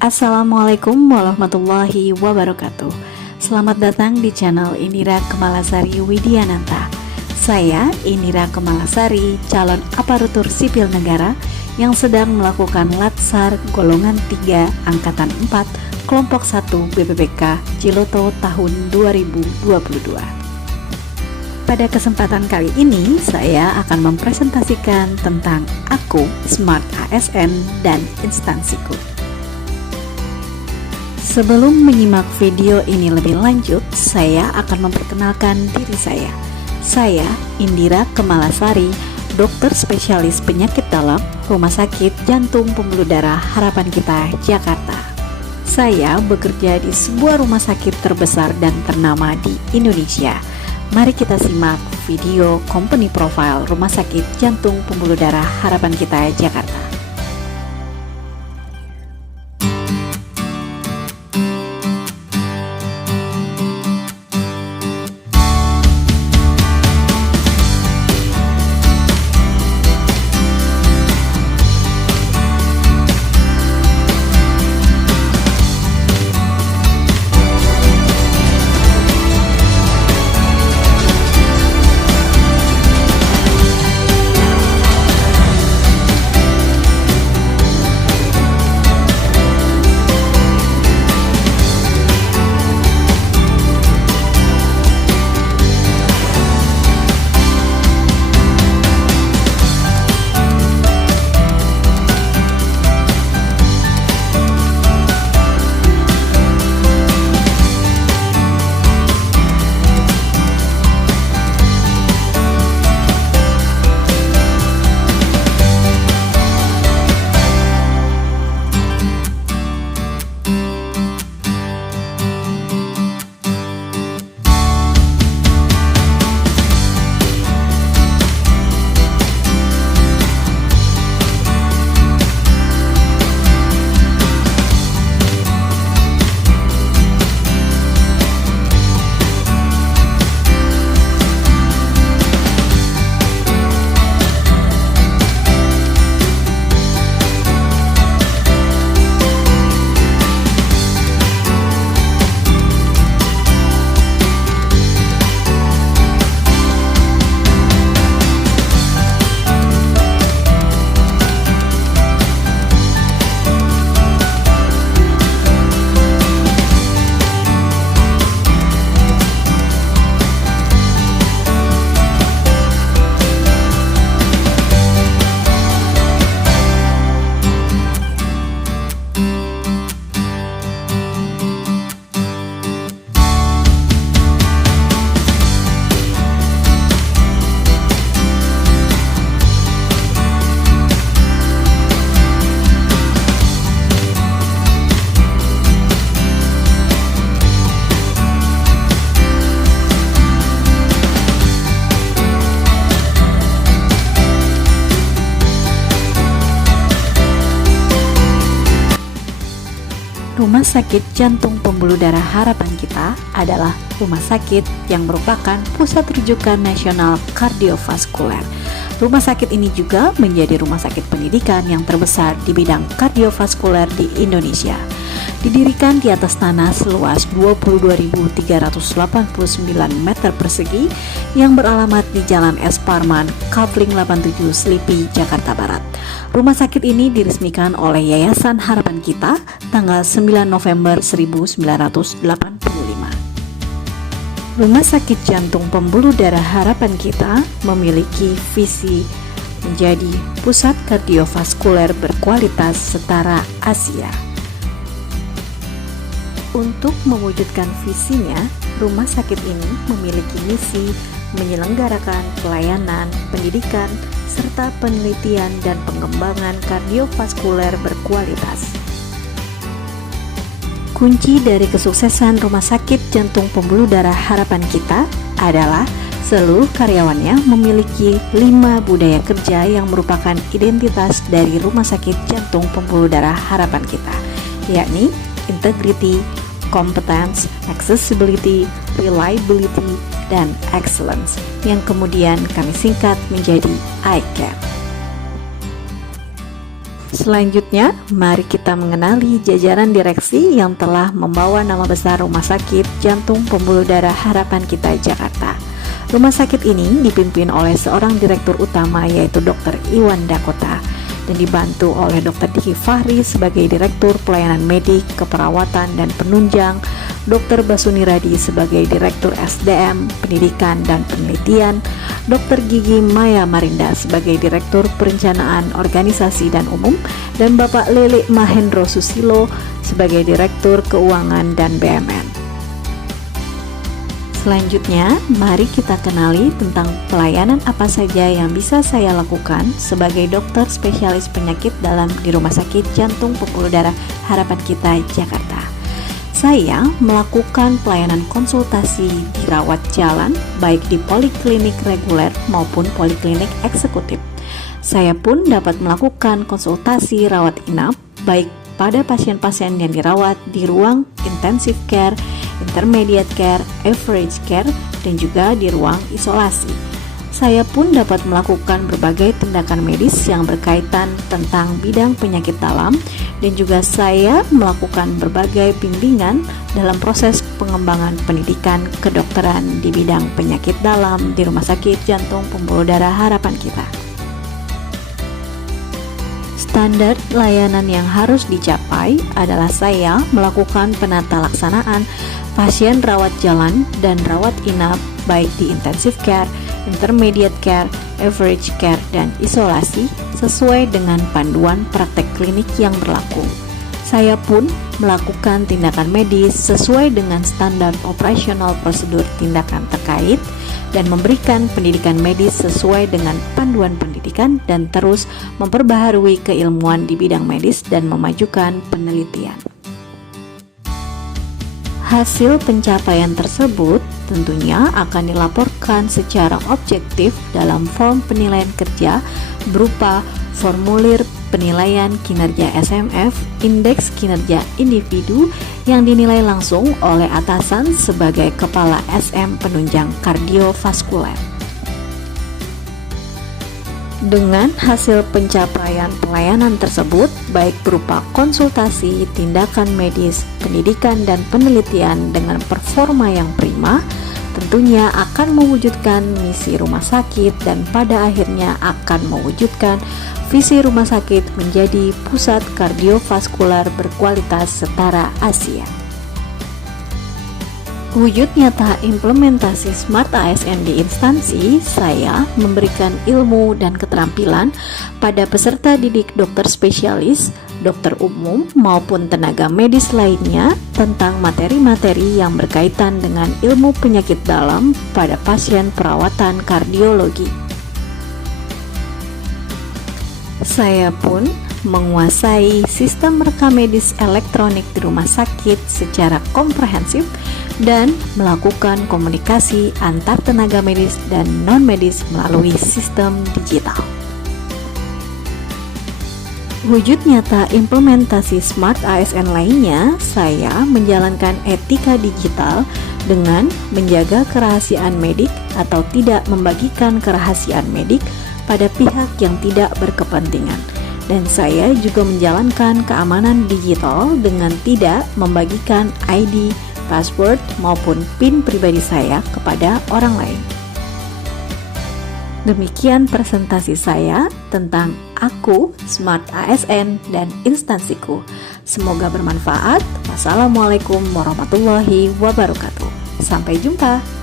Assalamualaikum warahmatullahi wabarakatuh. Selamat datang di channel Indira Kemalasari Widiananta. Saya Indira Kemalasari, calon aparatur sipil negara yang sedang melakukan Latsar golongan 3 angkatan 4 kelompok 1 BPPK Ciloto tahun 2022. Pada kesempatan kali ini, saya akan mempresentasikan tentang Aku, Smart ASN, dan instansiku. Sebelum menyimak video ini lebih lanjut, saya akan memperkenalkan diri saya. Saya Indira Kemalasari, dokter spesialis penyakit dalam Rumah Sakit Jantung Pembuluh Darah Harapan Kita, Jakarta. Saya bekerja di sebuah rumah sakit terbesar dan ternama di Indonesia. Mari kita simak video company profile Rumah Sakit Jantung Pembuluh Darah Harapan Kita, Jakarta. Rumah Sakit Jantung Pembuluh Darah Harapan Kita adalah rumah sakit yang merupakan pusat rujukan nasional kardiovaskuler. Rumah sakit ini juga menjadi rumah sakit pendidikan yang terbesar di bidang kardiovaskuler di Indonesia. Didirikan di atas tanah seluas 22.389 meter persegi yang beralamat di Jalan S. Parman, Kavling 87, Selipi, Jakarta Barat. Rumah sakit ini diresmikan oleh Yayasan Harapan Kita tanggal 9 November 1985. Rumah Sakit Jantung Pembuluh Darah Harapan Kita memiliki visi menjadi pusat kardiovaskuler berkualitas setara Asia. Untuk mewujudkan visinya, rumah sakit ini memiliki misi menyelenggarakan pelayanan, pendidikan, serta penelitian dan pengembangan kardiovaskuler berkualitas. Kunci dari kesuksesan Rumah Sakit Jantung Pembuluh Darah Harapan Kita adalah seluruh karyawannya memiliki 5 budaya kerja yang merupakan identitas dari Rumah Sakit Jantung Pembuluh Darah Harapan Kita, yakni integrity, competence, accessibility, reliability, dan excellence, yang kemudian kami singkat menjadi ICARE. Selanjutnya, mari kita mengenali jajaran direksi yang telah membawa nama besar Rumah Sakit Jantung Pembuluh Darah Harapan Kita Jakarta. Rumah sakit ini dipimpin oleh seorang direktur utama, yaitu Dr. Iwan Dakota, dan dibantu oleh Dr. Diki Fahri sebagai Direktur Pelayanan Medik, Keperawatan, dan Penunjang, Dr. Basuni Radi sebagai Direktur SDM, Pendidikan, dan Penelitian, Dr. Gigi Maya Marinda sebagai Direktur Perencanaan Organisasi dan Umum, dan Bapak Lele Mahendro Susilo sebagai Direktur Keuangan dan BMN. Selanjutnya, mari kita kenali tentang pelayanan apa saja yang bisa saya lakukan sebagai dokter spesialis penyakit dalam di Rumah Sakit Jantung Pembuluh Darah Harapan Kita Jakarta. Saya melakukan pelayanan konsultasi di rawat jalan, baik di poliklinik reguler maupun poliklinik eksekutif. Saya pun dapat melakukan konsultasi rawat inap, baik pada pasien-pasien yang dirawat di ruang intensive care, intermediate care, average care, dan juga di ruang isolasi. Saya pun dapat melakukan berbagai tindakan medis yang berkaitan tentang bidang penyakit dalam, dan juga saya melakukan berbagai bimbingan dalam proses pengembangan pendidikan kedokteran di bidang penyakit dalam di Rumah Sakit Jantung Pembuluh Darah Harapan Kita. Standar layanan yang harus dicapai adalah saya melakukan penata laksanaan pasien rawat jalan dan rawat inap baik di intensive care, intermediate care, average care, dan isolasi sesuai dengan panduan praktek klinik yang berlaku. Saya pun melakukan tindakan medis sesuai dengan standar operasional prosedur tindakan terkait dan memberikan pendidikan medis sesuai dengan panduan pendidikan dan terus memperbaharui keilmuan di bidang medis dan memajukan penelitian. Hasil pencapaian tersebut tentunya akan dilaporkan secara objektif dalam form penilaian kerja berupa formulir penilaian kinerja SMF, indeks kinerja individu yang dinilai langsung oleh atasan sebagai kepala SM penunjang kardiovaskuler. Dengan hasil pencapaian pelayanan tersebut, baik berupa konsultasi, tindakan medis, pendidikan, dan penelitian dengan performa yang prima, tentunya akan mewujudkan misi rumah sakit dan pada akhirnya akan mewujudkan visi rumah sakit menjadi pusat kardiovaskular berkualitas setara Asia. Wujud nyata implementasi Smart ASN di instansi, saya memberikan ilmu dan keterampilan pada peserta didik dokter spesialis, dokter umum, maupun tenaga medis lainnya tentang materi-materi yang berkaitan dengan ilmu penyakit dalam pada pasien perawatan kardiologi. Saya pun menguasai sistem rekam medis elektronik di rumah sakit secara komprehensif dan melakukan komunikasi antar tenaga medis dan non-medis melalui sistem digital. Wujud nyata implementasi Smart ASN lainnya, saya menjalankan etika digital dengan menjaga kerahasiaan medik atau tidak membagikan kerahasiaan medik pada pihak yang tidak berkepentingan. Dan saya juga menjalankan keamanan digital dengan tidak membagikan ID, password, maupun PIN pribadi saya kepada orang lain. Demikian presentasi saya tentang aku, Smart ASN, dan instansiku. Semoga bermanfaat. Wassalamualaikum warahmatullahi wabarakatuh. Sampai jumpa.